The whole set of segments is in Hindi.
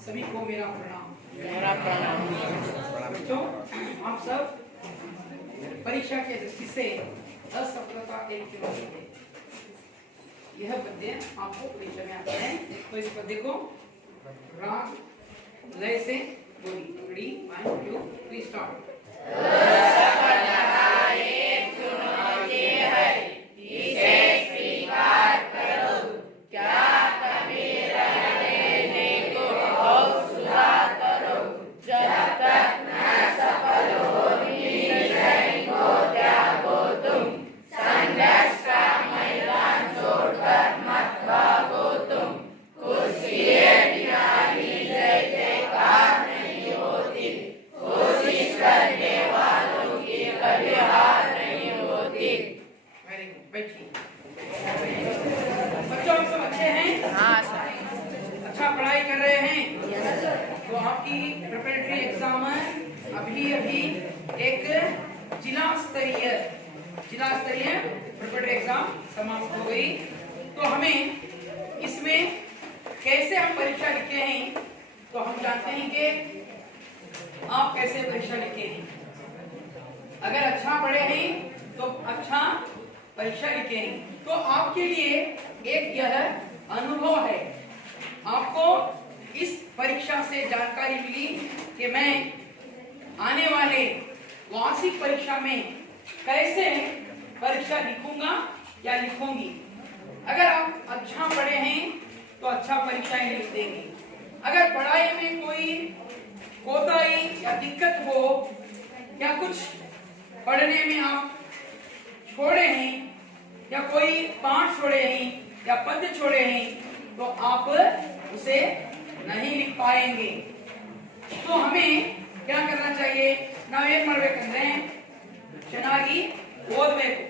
सभी को मेरा प्रणाम। बच्चों, आप सब परीक्षा के दृष्टि से असफलता के चुनौती है। यह पद्य आपको परीक्षा में आता है, तो इस पद्य को राग लय से बोली। Ready 1 2 3 start. बच्चों आप सब अच्छे हैं? हाँ सर। अच्छा पढ़ाई कर रहे हैं? तो आपकी प्रिपरेटरी एग्जाम अभी एक जिला स्तरीय प्रिपरेटरी एग्जाम समाप्त हो गई। तो हमें इसमें कैसे हम परीक्षा लिखे हैं, तो हम जानते हैं कि आप कैसे परीक्षा लिखे हैं। अगर अच्छा पढ़े हैं तो अच्छा परीक्षा लिखे हैं। तो आपके लिए एक यह अनुभव है, आपको इस परीक्षा से जानकारी मिली कि मैं आने वाले वार्षिक परीक्षा में कैसे परीक्षा लिखूंगा या लिखूंगी। अगर आप अच्छा पढ़े हैं तो अच्छा परीक्षाएं लिख देंगे। अगर पढ़ाई में कोई कोताही या दिक्कत हो या कुछ पढ़ने में आप छोड़े हैं या कोई पाठ छोड़े हैं या पद छोड़े हैं तो आप उसे नहीं लिख पाएंगे। तो हमें क्या करना चाहिए, ನಾವೇನ್ ಮಾಡಬೇಕಂದ್ರೆ ಚೆನ್ನಾಗಿ ಓದಬೇಕು।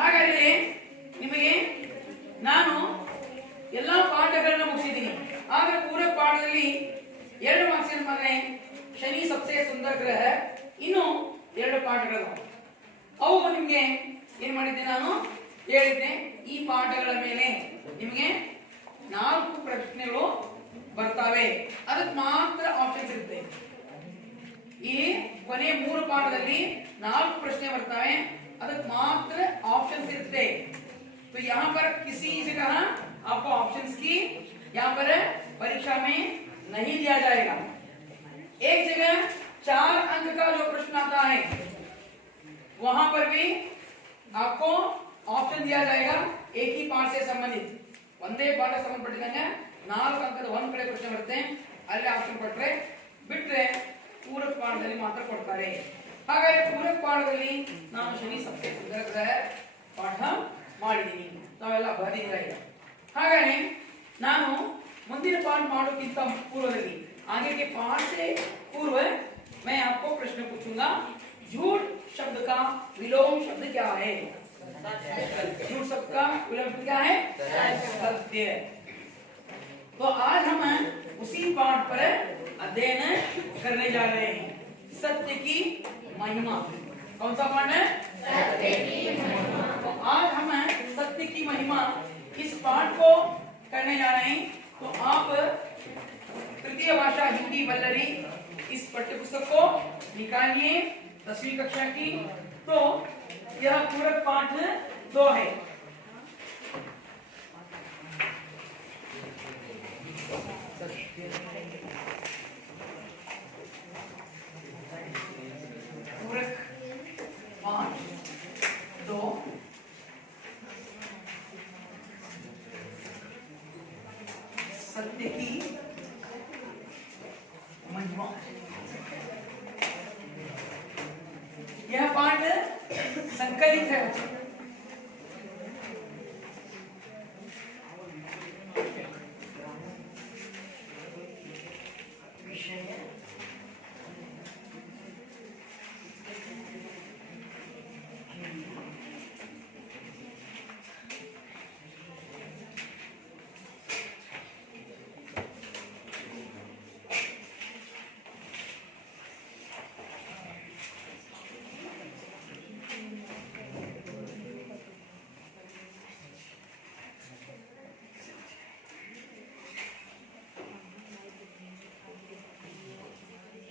ಹಾಗಾದರೆ ನಿಮಗೆ ನಾನು ಎಲ್ಲಾ ಪಾಠಗಳನ್ನು ಮುಗಿಸಿದ್ದೀನಿ। ಆಗ ಪೂರಕ ಪಾಠದಲ್ಲಿ 2 ಮಾರ್ಕ್ಸ್ ಮಾತ್ರ ಶನಿ ಸಬ್ಸೆ ಸುಂದರ ಗ್ರಹ, ಇನ್ನು 2 ಪಾಠಗಳು ಅವು ನಿಮಗೆ ಏನು ಮಾಡಿದ್ದೆ, ನಾನು ಹೇಳಿದ್ದೆ ಈ ಪಾಠಗಳ ಮೇಲೆ ನಿಮಗೆ 4 ಪ್ರಶ್ನೆಗಳು ಬರ್ತವೆ, ಅದಕ್ಕೆ ಮಾತ್ರ ಆಪ್ಷನ್ಸ್ ಇರುತ್ತೆ। ಈ ಕೊನೆ 3 ಪಾಠದಲ್ಲಿ 4 ಪ್ರಶ್ನೆ ಬರ್ತವೆ, ಅದಕ್ಕೆ ಮಾತ್ರ ऑप्शंस ಇರುತ್ತೆ। तो यहाँ पर किसी जगह आपको ऑप्शंस की यहाँ पर परीक्षा में नहीं दिया जाएगा। एक जगह 4 अंक का जो प्रश्न आता है वहां पर भी आपको ऑप्शन दिया जाएगा, एक ही पाठ से संबंधित ಒಂದೇ ಪಾಠ ಸಂಬಂಧಪಟ್ಟಿದಂಗೆ 4 ಅಂಕದ ಒಂದು ಕಡೆ ಪ್ರಶ್ನೆ ಬರುತ್ತೆ, ಅಲ್ಲಿ ಆಪ್ಷನ್ ಕೊಟ್ಟರೆ ಬಿಟ್ರೆ ಪೂರಕ ಪಾಠದಲ್ಲಿ ಮಾತ್ರ ಕೊಡ್ತಾರೆ। ಹಾಗಾಗಿ ಪೂರಕ ಪಾಠದಲ್ಲಿ ನಾನು ಶನಿ ಸಪ್ತೇ ಸುಂದರ ಗ್ರಹ ಪಾಠ ಮಾಡಿದ್ದೀನಿ, ತಾವೆಲ್ಲ ಬರೆದಿದ್ದೀರಾ ಈಗ। ಹಾಗಾಗಿ ನಾನು ಮುಂದಿನ पाठ ಮಾಡೋಕ್ಕಿಂತ पूर्वದಲ್ಲಿ आगे के पाठ से पूर्व मैं आपको प्रश्न पूछूंगा। झूठ शब्द का विलोम शब्द क्या है? झूठ शब्द का विलोम शब्द क्या है? सत्य। तो आज हम उसी पाठ पर अध्ययन करने जा रहे हैं, सत्य की महिमा। कौन सा पाठ है? सत्य की महिमा। तो आज हम सत्य की महिमा इस पाठ को करने जा रहे हैं। तो आप तृतीय भाषा हिंदी वल्लरी इस पाठ्यपुस्तक को निकालिए 10वीं कक्षा की। तो यह पूरक पाठ 2 है। पूरक पाठ 2 सत्य की महिमा। यह पाठ संकलित है। विषय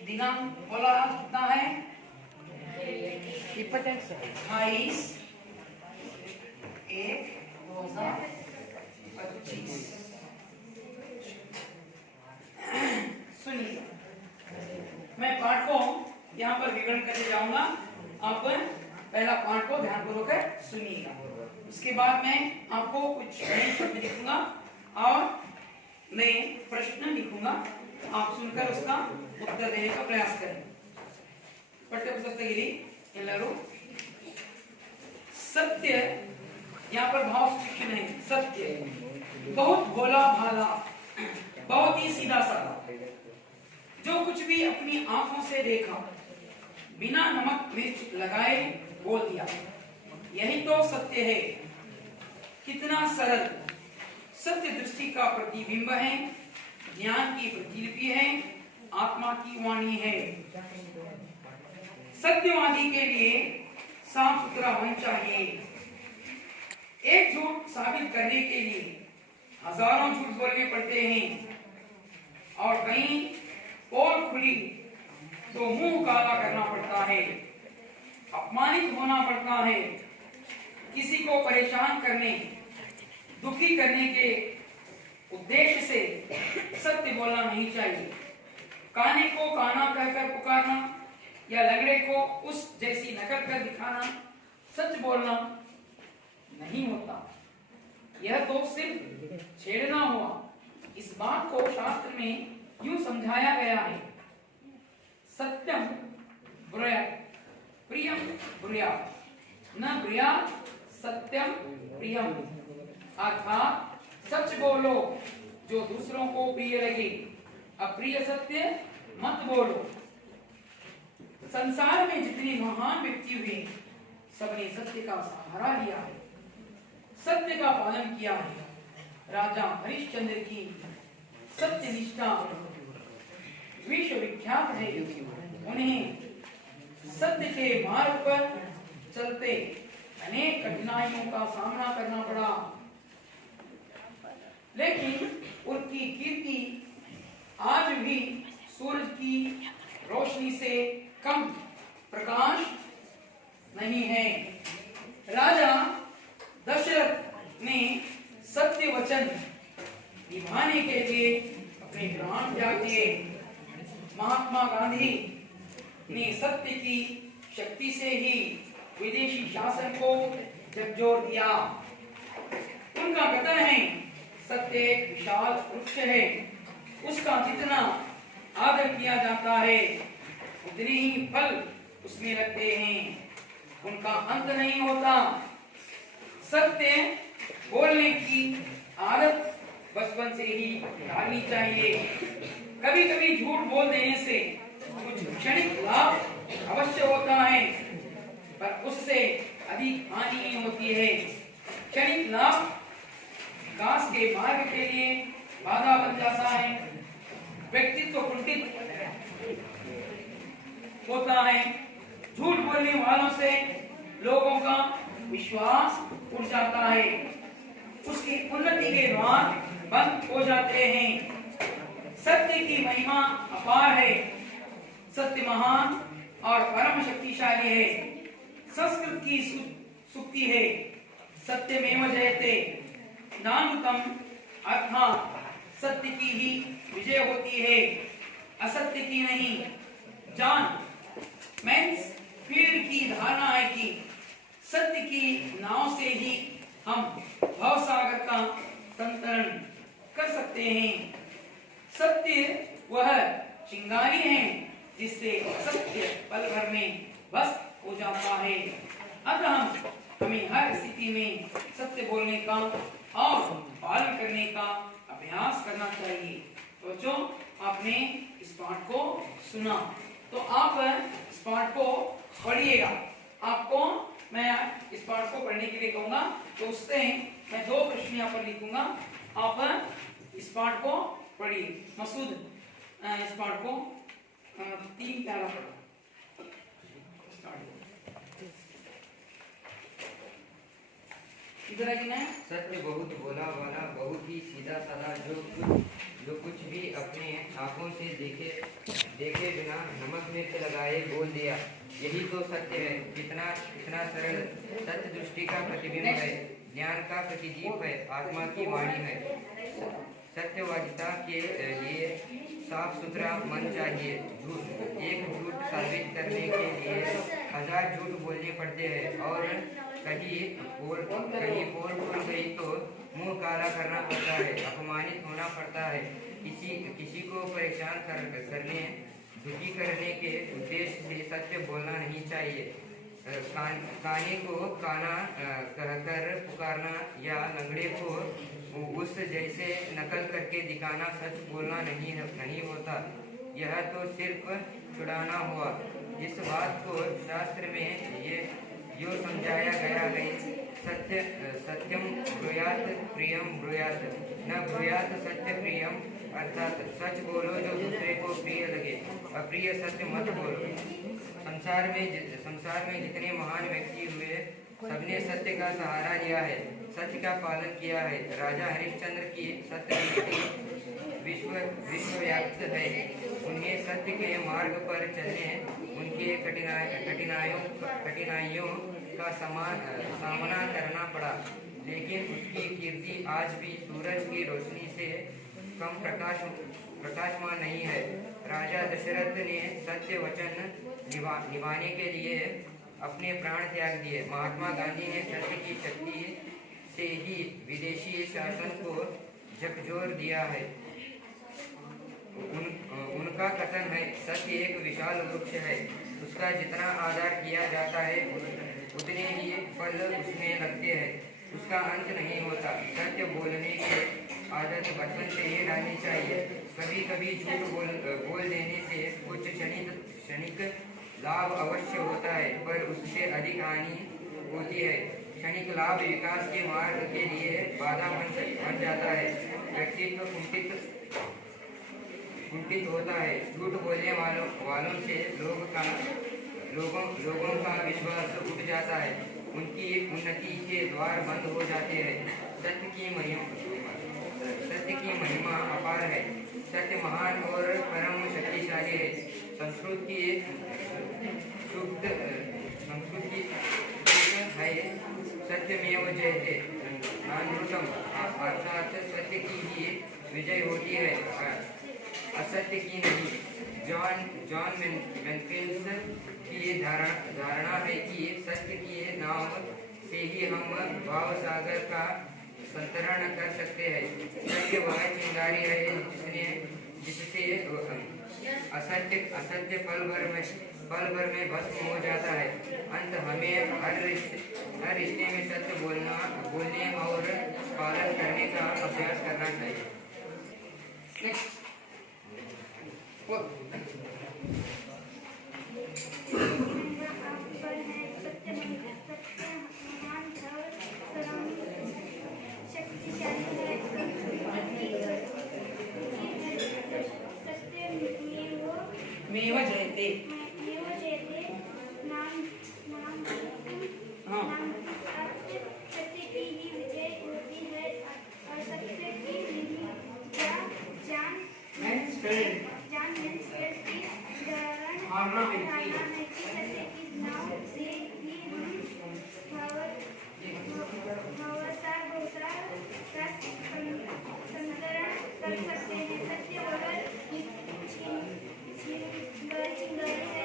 दिनांक बोला कितना है 28/1/2025। सुनिए, मैं पाठ को यहाँ पर विवरण करके जाऊंगा, आप पहला पाठ को ध्यानपूर्वक सुनिएगा। उसके बाद मैं आपको कुछ नए शब्द लिखूंगा और नए प्रश्न लिखूंगा, आप सुनकर उसका उत्तर देने का प्रयास करें। पठ्य पुस्तक तेगिरी ಎಲ್ಲರೂ सत्य, यहाँ पर भाव सूची नहीं, सत्य बहुत भोला भाला, बहुत ही सीधा साधा, जो कुछ भी अपनी आंखों से देखा बिना नमक मिर्च लगाए बोल दिया, यही तो सत्य है। कितना सरल, सत्य दृष्टि का प्रतिबिंब है, ज्ञान की प्रतिलिपि है, आत्मा की वाणी है। सत्यवादी के लिए साफ सुथरा मन चाहिए। एक झूठ साबित करने के लिए हजारों झूठ बोलने पड़ते हैं, और कहीं पोल खुली तो मुंह काला करना पड़ता है, अपमानित होना पड़ता है। किसी को परेशान करने, दुखी करने के उद्देश्य से सत्य बोलना नहीं चाहिए। काने को काना कहकर पुकारना या लंगड़े को उस जैसी नकल कर दिखाना सच बोलना नहीं होता। यह तो सिर्फ छेड़ना हुआ। इस बात को शास्त्र में यूं समझाया गया है, सत्यम ब्रूयात् प्रियम ब्रूयात्, न ब्रूयात् सत्यम प्रियम। अर्थात सच बोलो जो दूसरों को प्रिय लगे, अप्रिय सत्य मत बोलो। संसार में जितने महान व्यक्ति हुए सबने सत्य का सहारा लिया है, सत्य का पालन किया है। राजा हरिश्चंद्र की सत्य निष्ठा विश्वविख्यात है। उन्हें सत्य के मार्ग पर चलते अनेक कठिनाइयों का सामना करना पड़ा, लेकिन उनकी कीर्ति आज भी सूरज की रोशनी से कम प्रकाश नहीं है। राजा दशरथ ने सत्य वचन निभाने के लिए अपने प्राण त्याग दिए। महात्मा गांधी ने सत्य की शक्ति से ही विदेशी शासन को झकझोर दिया। उनका कथन है, सत्य एक विशाल वृक्ष है, उसका जितना आदर किया जाता है उतने ही फल उसमें लगते हैं, उनका अंत नहीं होता। सत्य बोलने की आदत बचपन से ही डालनी चाहिए। कभी कभी झूठ बोल देने से कुछ क्षणिक लाभ अवश्य होता है, पर उससे अधिक हानि होती है। क्षणिक लाभ विकास के मार्ग के लिए बाधा बन जाता है, व्यक्तित्व कुंठित होता है। झूठ बोलने वालों से लोगों का विश्वास उठ जाता है, उसकी उन्नति के द्वार बंद हो जाते हैं। सत्य की महिमा अपार है, सत्य महान और परम शक्तिशाली है। संस्कृत की सूक्ति है, सत्यमेव जयते। नानुतम अर्थात सत्य की ही विजय होती है, असत्य की नहीं। जॉन मैन्सफील्ड की धारणा है कि सत्य की नाव से ही हम भवसागर का संतरण कर सकते हैं। सत्य वह चिंगारी है जिससे असत्य पल भर में बस हो जाता है। अतः हमें हर स्थिति में सत्य बोलने का और पालन करने का अभ्यास करना चाहिए। तो बच्चों, आपने इस पाठ को सुना, तो आप इस पाठ को पढ़िएगा। आपको मैं इस पाठ को पढ़ने के लिए कहूंगा, तो उससे मैं 2 प्रश्न यहाँ पर लिखूंगा, आप इस पाठ को पढ़िए। मसूद इस पाठ को 3 प्यारा पढ़ो। इधर आइए ना। सत्य बहुत भोला वाला, बहुत ही सीधा साधा, जो कुछ भी अपने आंखों से देखे बिना नमक मिर्च लगाए बोल दिया, यही तो सत्य है। कितना सरल। सत्य दृष्टि का प्रतिबिंब है, ज्ञान का प्रतिदीप है, आत्मा की वाणी है। सत्यवादिता के लिए साफ सुथरा मन चाहिए। एक झूठ साबित करने के लिए 1000 झूठ बोलने पड़ते हैं, और कहीं बोल खुल गई तो मुंह काला करना पड़ता है, अपमानित होना पड़ता है। किसी को परेशान करने, दुखी करने के उद्देश्य से सत्य बोलना नहीं चाहिए। काने को काना कहकर पुकारना या लंगड़े को उस जैसे नकल करके दिखाना सच बोलना नहीं होता। यह तो सिर्फ छुड़ाना हुआ। इस बात को शास्त्र में यो समझाया गया है, सत्यम ब्रूयात प्रियम ब्रूयात, न ब्रूयात सत्य प्रियम, अर्थात सच बोलो जो दूसरे को प्रिय लगे, अप्रिय सत्य मत बोलो। संसार में जितने महान व्यक्ति हुए, सबने सत्य का सहारा लिया है, सत्य का पालन किया है। राजा हरिश्चंद्र की सत्य विश्वव्याप्त है। उन्हें सत्य के मार्ग पर चलने, उनके कठिनाइयों का सामना करना पड़ा, लेकिन उसकी कीर्ति आज भी सूरज की रोशनी से कम प्रकाशमान नहीं है। राजा दशरथ ने सत्य वचन निभाने के लिए अपने प्राण त्याग दिए। महात्मा गांधी ने सत्य की शक्ति से ही विदेशी शासन को झकझोर दिया है। उनका कथन है, सत्य एक विशाल वृक्ष है, उसका जितना आदर किया जाता है उतने ही फल उसमें लगते हैं, उसका अंत नहीं होता। सत्य बोलने की आदत बचपन से ही डालनी चाहिए। कभी कभी झूठ बोल देने से कुछ क्षणिक लाभ अवश्य होता है, पर उससे अधिक हानि होती है। क्षणिक लाभ विकास के मार्ग के लिए बाधा बन जाता है, व्यक्तित्व कुंठित होता है। झूठ बोलने वालों से लोगों का विश्वास उठ जाता है, उनकी उन्नति के द्वार बंद हो जाते हैं। सत्य की महिमा अपार है। सत्य महान और परम शक्तिशाली है। संस्कृत की है, सत्यमेव जयते, नानृतम, अर्थात सत्य की ही विजय होती है, असत्य की नहीं। जॉन मेन्फिल्स की धारणा है कि सत्य के नाम से ही हम भाव सागर का संतरण कर सकते हैं। सत्य वह चिंगारी है जिससे असत्य पल भर में भस्म हो जाता है। अंत हमें हर रिश्ते में सत्य बोलने और पालन करने का अभ्यास करना चाहिए। मेव जयते। सत्य की ही विजय होती है, असत्य की नहीं। जान मेन्सफील्ड की धारणा है कि सत्य के नाम से ही हम भावसार का संतरण कर सकते हैं। सत्य वगैरह चिंगारी है, जिससे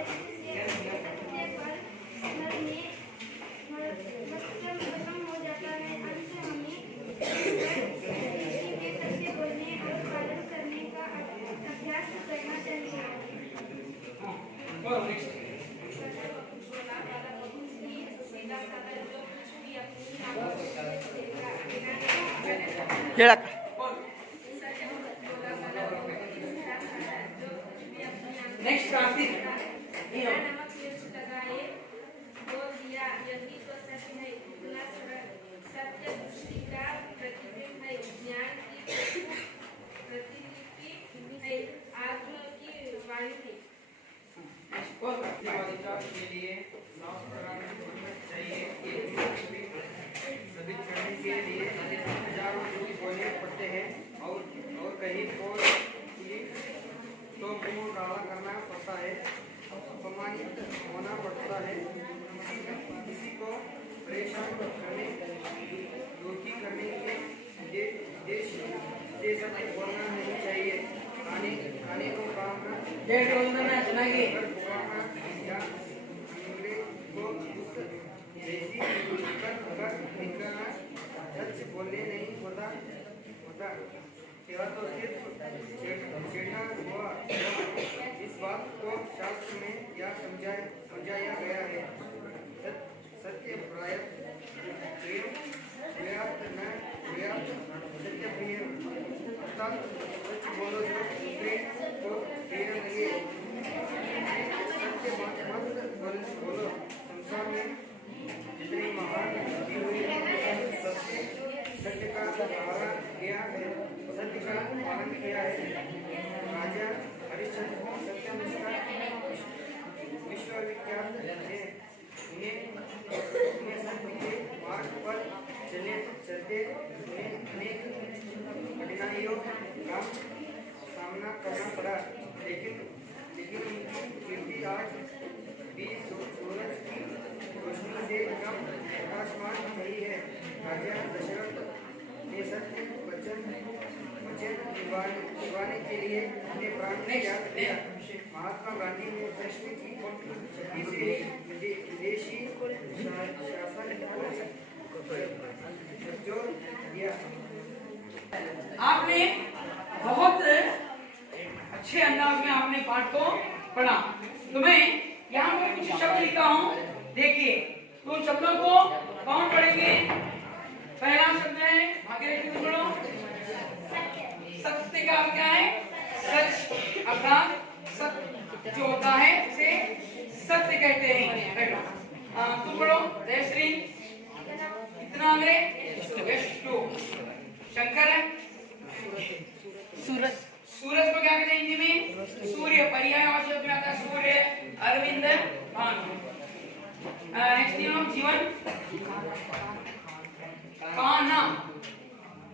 सत्य पर भस्म हो जाता है। अंत हमें सत्य बोलने और पालन करने का अभ्यास करना चाहिए। नेक्स्ट क्रांति नमक मिर्च लगाए बोल दिया, यही तो सत्य है। इतना सरल। सत्य दृष्टि का प्रतिबिंब है, ज्ञान की प्रतिलिपि है, आत्मा की वाणी है। के लिए चाहिए सभी कहीं को तो मुंह काला करना पड़ता है, अपमानित होना पड़ता है। किसी को परेशान करने, दुखी करने के उद्देश्य से सत्य बोलना नहीं चाहिए। खाने को काम ಚೆನ್ನಾಗಿ या अंग्रेज को उस जैसी कर दिखाना सच बोलने नहीं होता। यह तो सिर्फ छेड़ना हुआ। इस बात को शास्त्र में यह समझाया गया है, सत्य सत्य प्रिय अर्थात सच बोलो जो दूसरे को प्रिय लगे। सत्य मत बोलो। संसार में जितनी महान सत्य का सहारा किया है, सत्य का पालन किया है। राजा हरिश्चंद्र सत्यनिष्ठा विश्वविख्यात है। उन्हें सत्य के मार्ग पर चलते उन्हें अनेक कठिनाइयों का सामना करना पड़ा, लेकिन उनकी कीर्ति आज भी सूरज की रोशनी से कम प्रकाशमान रही है। राजा दशरथ ने सत्य वचन निभाने के लिए अपने प्राण त्याग दिया। महात्मा गांधी ने सत्य की शक्ति से विदेशी शासन को जोड़ दिया। आपने बहुत अच्छे अंदाज में आपने पाठ को पढ़ा। तुम्हें यहाँ पर कुछ शब्द लिखा हूँ, देखिए। तो उन शब्दों को कौन पढ़ेंगे? पहला शब्द है, आगे पढ़ो। सत्य का क्या है? सच, अर्थात सत्य जो होता है उसे सत्य कहते हैं। तुम पढ़ो। जयश्री कितना अंग्रेज? शंकर है। सूरज, सूरज को क्या कहते हैं हिंदी में? सूर्य। पर्याय शब्द में आता है सूर्य, अरविंद, भानु। नेक्स्ट जीवन। कान्हा,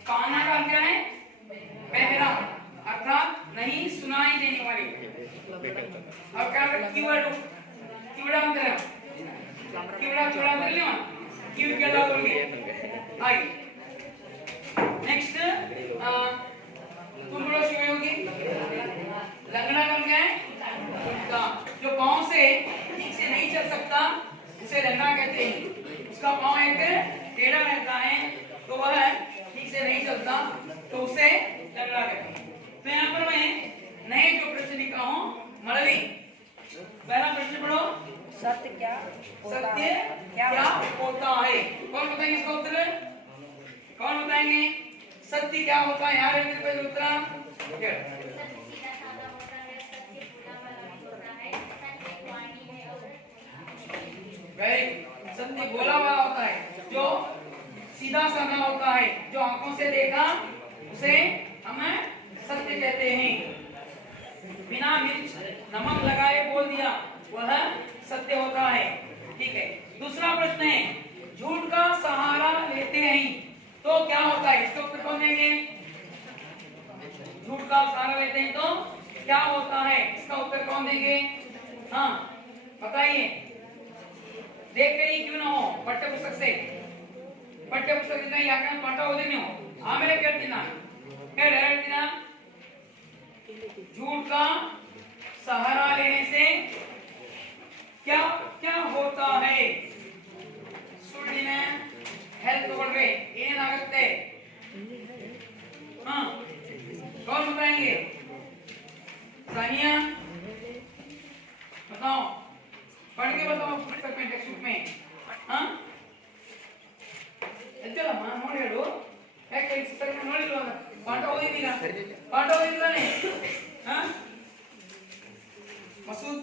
कान्हा का क्या है? बहरा, अर्थात नहीं सुनाई देने वाले। अब क्या करते? कीवर्ड, कीवर्डांतर, कीवर्डांतर लिया, कीवर्ड क्या बोलोगे? आगे नेक्स्ट तुम बोलो शिवयोगी। लंगड़ा का क्या है? जो पांव से ठीक से नहीं चल सकता उसे लंगड़ा कहते हैं। उसका पांव एक टेढ़ा रहता है तो वह ठीक से नहीं चलता तो उसे लंगड़ा कहते हैं। तो यहाँ पर मैं नए जो प्रश्न लिखा हूँ मड़वी। पहला प्रश्न पढ़ो। सत्य क्या होता है? कौन बताएंगे इसका उत्तर? कौन बताएंगे सत्य क्या होता है? यार उत्तर सत्य बोला वाला होता है, जो सीधा साधा होता है, जो आंखों से देखा उसे हम सत्य कहते हैं। बिना मिर्च नमक लगाए बोल दिया वह सत्य होता है। ठीक है। दूसरा प्रश्न है, झूठ का सहारा लेते हैं तो क्या होता है? इसका उत्तर कौन देंगे? झूठ का सहारा लेते हैं तो क्या होता है? इसका उत्तर कौन देंगे? हाँ बताइए। देख के ही क्यों ना हो, ಪಠ್ಯ ಪುಸ್ತಕ से ಪಠ್ಯ ಪುಸ್ತಕದಿಂದ ಯಾಕಂದ್ರೆ ಪಾಠ ಓದಿ ನೀವು ಆಮೇಲೆ ಕೇಳ್ತೀನಿ ನಾನು ಹೇಳ್ತೀನಾ? झूठ का सहारा लेने से क्या क्या होता है? ಸುಳ್ಳಿನ ಹೆಲ್ತ್ ತಗೊಂಡ್ರೆ ಏನಾಗುತ್ತೆ? हाँ कौन बताएंगे? सानिया बताओ, पढ़ के बताओ पुस्तक में, टेक्स्ट बुक में। हाँ ಎದ್ದಲ್ಲಮ್ಮ ನೋಡಿ ಹೇಳು, ಯಾಕೆ ಪುಸ್ತಕ ನೋಡಿಲ್ವ? ಪಾಠ ಓದಿದ್ದೀರಾ? ಪಾಠ ಓದಿದ್ದಾನೆ? हाँ मसूद।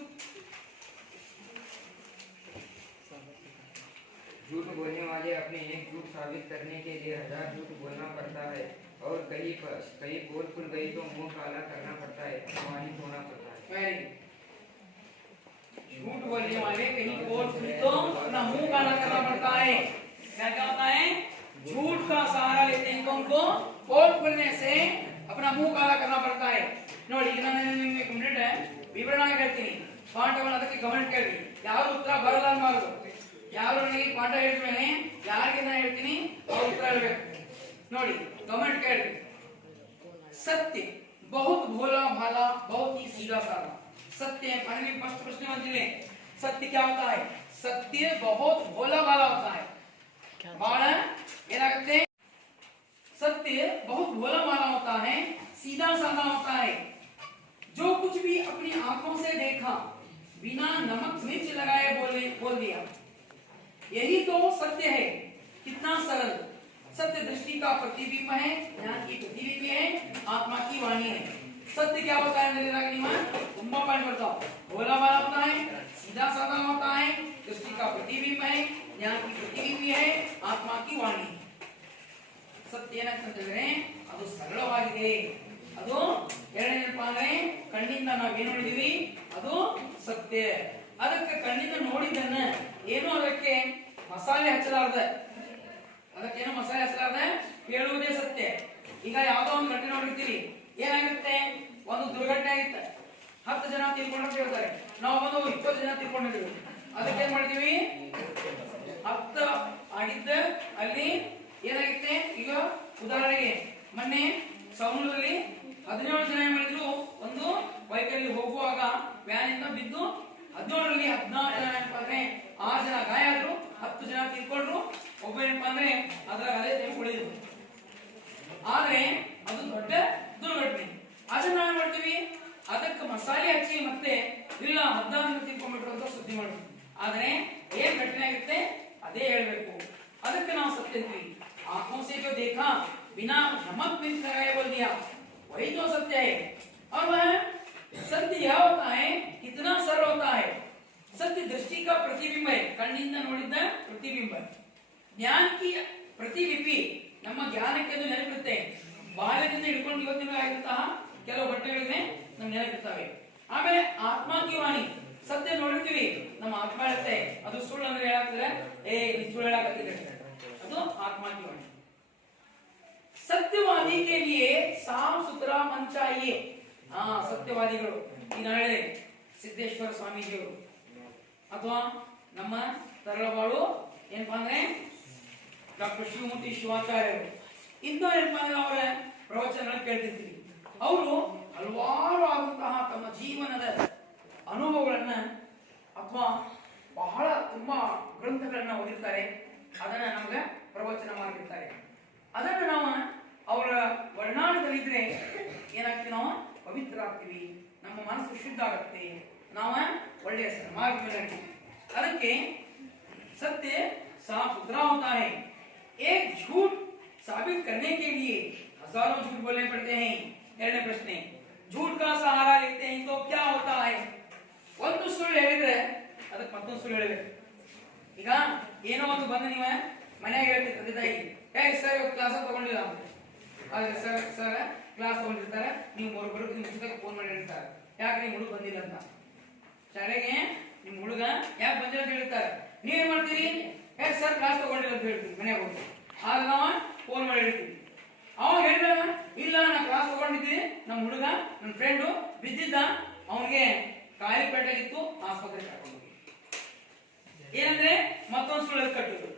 झूठ बोलने वाले अपने एक झूठ साबित करने के लिए 1000 झूठ बोलना पड़ता है और कहीं बोल खुल गई तो मुंह काला करना पड़ता है, अपमानित होना पड़ता है। झूठ बोलने वाले कहीं बोल खुल तो अपना मुंह काला करना पड़ता है। क्या क्या होता है? झूठ का सहारा लेते हैं तो उनको बोल खुलने से अपना मुंह काला करना पड़ता है ನೋಡಿ ಈಗ ನಾನು ನಿಮಗೆ ಕಂಪ್ಲೀಟ್ ವಿವರಣೆ ಹೇಳ್ತೀನಿ ಪಾಠವನ್ನು ಅದಕ್ಕೆ ಗಮನ ಕೇಳಿ ಯಾರು ಉತ್ತರ ಬರಲ್ಲ ಅನ್ನಬಾರದು ಯಾರು ನನಗೆ ಪಾಠ ಹೇಳಿದ ಮೇಲೆ ಯಾರಿಗೆ ನಾನು ಹೇಳ್ತೀನಿ ಅವರು ಉತ್ತರ ಹೇಳಬೇಕು ನೋಡಿ ಗಮನ ಕೇಳಿ सत्य बहुत भोला भाला बहुत ही सीधा साधा सत्य पहले फर्स्ट प्रश्न में सत्य क्या होता है सत्य बहुत भोला भाला होता है बाला ಏನಾಗುತ್ತೆ सत्य बहुत भोला भाला होता है सीधा साधा होता है जो कुछ भी अपनी आंखों से देखा बिना नमक मिर्च लगाए बोल दिया यही तो सत्य है कितना सरल सत्य दृष्टि का प्रतिबिंब है ज्ञान की प्रतिबिंब है आत्मा की वाणी है सत्य क्या होता है मेरे रागनीमान तुम्बा पाठ करता हूं भोला भाला होता है सीधा साधा होता है दृष्टि का प्रतिबिंब है ज्ञान की प्रतिबिंब है आत्मा की वाणी सत्य ಏನಂತಂದ್ರೆ ಅದು ಸರಳವಾಗಿದೆ ಅದು ಎರಡನೇಪ್ಪ ಅಂದ್ರೆ ಕಣ್ಣಿಂದ ನಾವು ಏನು ನೋಡಿದೀವಿ ಅದು ಸತ್ಯ ಅದಕ್ಕೆ ಕಣ್ಣಿಂದ ನೋಡಿದ್ದನ್ನ ಏನು ಅದಕ್ಕೆ ಮಸಾಲೆ ಹಚ್ಚಲಾರ್ದ ಅದಕ್ಕೇನು ಮಸಾಲೆ ಹಚ್ಚಲಾರ್ದ ಹೇಳುವುದೇ ಸತ್ಯ ಈಗ ಯಾವ್ದೋ ಒಂದು ಘಟನೆ ನೋಡಿರ್ತೀವಿ ಏನಾಗುತ್ತೆ ಒಂದು ದುರ್ಘಟನೆ ಆಗಿತ್ತು 10 ಜನ ತೀರ್ಕೊಂಡು ಅಂತ ಹೇಳ್ತಾರೆ ನಾವು ಬಂದು 20 ಜನ ತೀರ್ಕೊಂಡಿದ್ದೀವಿ ಅದಕ್ಕೆ ಏನ್ ಮಾಡ್ತೀವಿ 10 ಆಗಿದ್ದ ಅಲ್ಲಿ ಏನಾಗುತ್ತೆ ಈಗ ಉದಾಹರಣೆಗೆ ಮೊನ್ನೆ ಸಮುದ್ರದಲ್ಲಿ 17 ಜನ ಏನ್ ಮಾಡಿದ್ರು ಒಂದು ಬೈಕಲ್ಲಿ ಹೋಗುವಾಗ ವ್ಯಾನ್ ಇಂದ ಬಿದ್ದು 17ರಲ್ಲಿ 14 ಜನ ಏನಪ್ಪಾ ಅಂದ್ರೆ 6 ಜನ ಗಾಯ ಆದ್ರು 10 ಜನ ತೀರ್ಕೊಂಡ್ರು ಒಬ್ಬ ಏನಪ್ಪಾ ಅಂದ್ರೆ ಅದರ ಅದೇ ಟೈಮ್ ಉಳಿದ್ರು ಆದ್ರೆ ಅದು ದೊಡ್ಡ ದುರ್ಘಟನೆ ಅದನ್ನ ನಾವ್ ಮಾಡ್ತೀವಿ ಅದಕ್ಕೆ ಮಸಾಲೆ ಹಚ್ಚಿ ಮತ್ತೆ ಇಲ್ಲ 16 ಜನ ತೀರ್ಕೊಂಡ್ಬಿಟ್ರು ಅಂತ ಸುದ್ದಿ ಮಾಡ್ತೀವಿ ಆದ್ರೆ ಏನ್ ಘಟನೆ ಆಗುತ್ತೆ ಅದೇ ಹೇಳ್ಬೇಕು ಅದಕ್ಕೆ ನಾವು ಸತ್ಯ ಅಂತೀವಿ आंखों से जो देखा बिना नमक मिर्च लगाए बोल दिया वही तो सत्य है और वह सत्य यह होता है कितना सरल होता है सत्य दृष्टि का प्रतिबिंब है कण्ಣಿಂದ ನೋಡಿದ ಪ್ರತಿಬಿಂಬ ज्ञान की प्रतिबिंबಿ ನಮ್ಮ ಜ್ಞಾನಕ್ಕೆ ಅದು ನೆನಪಿರುತ್ತೆ ಬಾಲ್ಯದಿಂದ ಹಿಡ್ಕೊಂಡು ಇವತ್ತಿನ ಆಗಿರುತ್ತಾ ಕೆಲವು ಘಟನೆಗಳಿವೆ ನಮಗೆ ನೆನಪಿರ್ತವೆ ಆಮೇಲೆ ಆತ್ಮ की ವಾಣಿ ಸತ್ಯ ನೋಡಿರ್ತೀವಿ ನಮ್ಮ ಆತ್ಮ ಹೇಳುತ್ತೆ ಅದು ಸುಳ್ಳು ಅಂದ್ರೆ ಹೇಳಾಕ್ತಾರೆ ನೀ ಸುಳ್ಳು ಹೇಳಾಕತ್ತಿದೆ ಅದು आत्मा की वाणी सत्यवादी के लिए साफ सुथरा मन चाहिए ಸತ್ಯವಾದಿಗಳು ಈಗ ಹೇಳಿದೆ ಸಿದ್ದೇಶ್ವರ ಸ್ವಾಮೀಜಿಯವರು ಅಥವಾ ನಮ್ಮ ತರಳಬಾಳು ಏನಪ್ಪಾ ಅಂದ್ರೆ ಡಾಕ್ಟರ್ ಶಿವಮೂರ್ತಿ ಶಿವಾಚಾರ್ಯರು ಇಂಥವ್ರು ಏನಪ್ಪಾ ಅಂದ್ರೆ ಅವರ ಪ್ರವಚನಗಳನ್ನು ಕೇಳ್ತಿರ್ತೀವಿ ಅವರು ಹಲವಾರು ಆದಂತಹ ತಮ್ಮ ಜೀವನದ ಅನುಭವಗಳನ್ನ ಅಥವಾ ಬಹಳ ತುಂಬಾ ಗ್ರಂಥಗಳನ್ನ ಓದಿರ್ತಾರೆ ಅದನ್ನ ನಮಗೆ ಪ್ರವಚನ ಮಾಡಿರ್ತಾರೆ ಅದನ್ನ ನಾವು ಅವರ ವರ್ಣಾನದಲ್ಲಿದ್ರೆ ಏನಾಗ್ತೀವಿ ನಾವು ಪವಿತ್ರ ಆಗ್ತೀವಿ ನಮ್ಮ ಮನಸ್ಸು ಶುದ್ಧ ಆಗುತ್ತೆ ನಾವು ಒಳ್ಳೆಯ ಮಾರ್ಗದಲ್ಲಿ ಅದಕ್ಕೆ सत्य साफ सुथरा होता है एक झूठ साबित करने के लिए हजारों झूठ बोलने पड़ते हैं ಎರಡನೇ ಪ್ರಶ್ನೆ झूठ का सहारा लेते हैं तो क्या होता है ಒಂದು ಸುಳ್ಳು ಹೇಳಿದ್ರೆ ಅದಕ್ಕೆ ಮತ್ತೊಂದು ಸುಳ್ಳು ಹೇಳಬೇಕು ಈಗ ಏನೋ ಒಂದು ಬಂದು ನೀವು ಮನೆಯಾಗ ಹೇಳ್ತೀರಿ ತಂದೆ ತಾಯಿ ಸರ್ ಇವತ್ತು ಕ್ಲಾಸ್ ತಗೊಂಡಿಲ್ಲ ಆದ್ರೆ ಸರ್ ಕ್ಲಾಸ್ ತಗೊಂಡಿರ್ತಾರೆ ನೀವು ಮೂರು ನಿಮ್ಮ ಪುಸ್ತಕ ಫೋನ್ ಮಾಡಿ ಹೇಳ್ತಾರೆ ಯಾಕೆ ನಿಮ್ಮ ಹುಡುಗ ಬಂದಿಲ್ಲ ಅಂತ ಶಾಲೆಗೆ ನಿಮ್ಮ ಹುಡುಗ ಯಾಕೆ ಬಂದಿಲ್ಲ ಅಂತ ಹೇಳ್ತಾರೆ ನೀವೇನ್ ಮಾಡ್ತೀರಿ ಸರ್ ಕ್ಲಾಸ್ ತಗೊಂಡಿಲ್ಲ ಅಂತ ಹೇಳ್ತೀವಿ ಮನೆಯಾಗ ಹೋಗಿ ಆಗ ನಾವು ಫೋನ್ ಮಾಡಿ ಹೇಳ್ತೀವಿ ಅವಾಗ ಹೇಳಿದ ಇಲ್ಲ ನಾ ಕ್ಲಾಸ್ ತಗೊಂಡಿದ್ದೀನಿ ನಮ್ಮ ಹುಡುಗ ನನ್ನ ಫ್ರೆಂಡು ಬಿದ್ದಿದ್ದ ಅವನಿಗೆ ಕಾಯಿಲೆ ಪೇಟೆಗಿತ್ತು ಆಸ್ಪತ್ರೆಗೆ ಕರ್ಕೊಂಡು ಹೋಗಿ ಏನಂದ್ರೆ ಮತ್ತೊಂದು ಸುಳ್ಳು ಕಟ್ಟಿದ್ರು